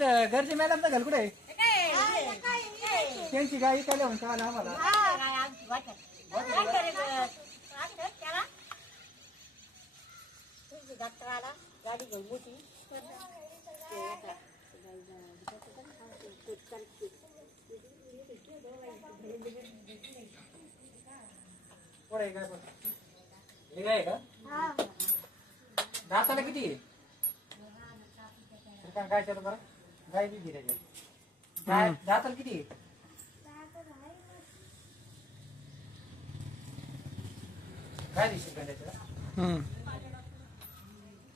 तिथं गरजे मॅडमचा घर कुठे त्यांची गाय इकायला म्हणतो आम्हाला गाडी घेऊन मोठी काय का दाताला किती काय चालू बरं गाय बी गिरायची दाताला किती काय दिसत का त्याच्यात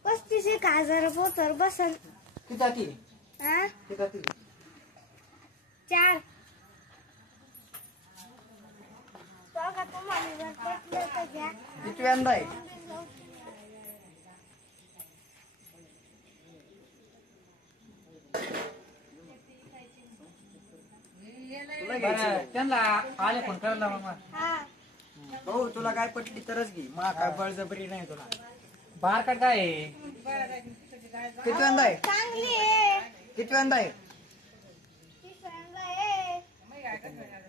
35,000 पोतर बसल किती जाती किती जाती 4 का तुम्हाला पटलं तर घ्या किती वेंदा आहे त्यांना आले फोन करायला मामा भाऊ तुला काय पटली तरच घे मा काय बळजबरी नाही तुला बारकाट काय किती वेंदा आहे चांगली आहे किती वेंदा आहे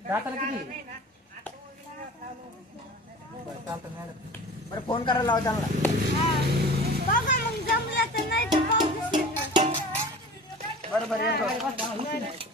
दाताला किती बरं फोन करायला लावा त्यांना बघा मग जमलं तर नाही तर बरं बरं